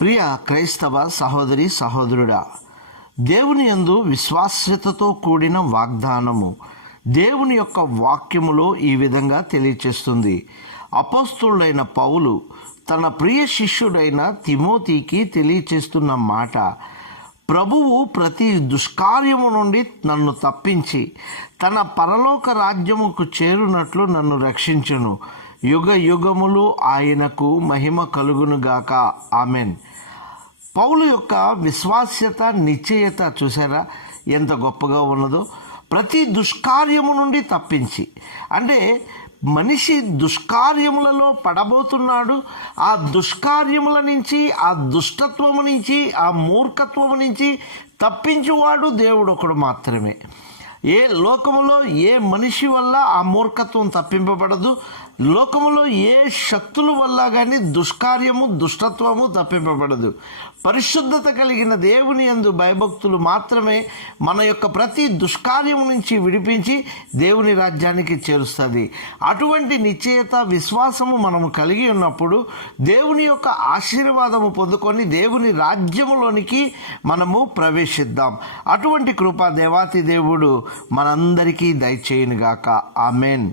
ప్రియ క్రైస్తవ సహోదరి సహోదరుడా, దేవుని యందు విశ్వాస్యతతో కూడిన వాగ్దానము దేవుని యొక్క వాక్యములో ఈ విధంగా తెలియచేస్తుంది. అపోస్తలుడైన పౌలు తన ప్రియ శిష్యుడైన తిమోతికి తెలియచేస్తున్న మాట: ప్రభువు ప్రతి దుష్కార్యము నుండి నన్ను తప్పించి తన పరలోక రాజ్యముకు చేరునట్లు నన్ను రక్షించును. యుగ యుగములు ఆయనకు మహిమ కలుగునుగాక. ఆమెన్. పౌలు యొక్క విశ్వాస్యత, నిశ్చయత చూసారా ఎంత గొప్పగా ఉన్నదో. ప్రతి దుష్కార్యము నుండి తప్పించి, అంటే మనిషి దుష్కార్యములలో పడబోతున్నాడు. ఆ దుష్కార్యముల నుంచి, ఆ దుష్టత్వము నుంచి, ఆ మూర్ఖత్వము నుంచి తప్పించువాడు దేవుడు ఒకడు మాత్రమే. ఏ లోకములో ఏ మనిషి వల్ల ఆ మూర్ఖత్వం తప్పింపబడదు. లోకములో ఏ శక్తుల వల్ల కానీ దుష్కార్యము, దుష్టత్వము తప్పింపబడదు. పరిశుద్ధత కలిగిన దేవుని యందు భయభక్తులు మాత్రమే మన యొక్క ప్రతి దుష్కార్యము నుంచి విడిపించి దేవుని రాజ్యానికి చేరుస్తుంది. అటువంటి నిశ్చయత, విశ్వాసము మనము కలిగి ఉన్నప్పుడు దేవుని యొక్క ఆశీర్వాదము పొందుకొని దేవుని రాజ్యములోనికి మనము ప్రవేశిద్దాం. అటువంటి కృప దేవాతి దేవుడు మనందరికీ దయచేయునుగాక. ఆమెన్.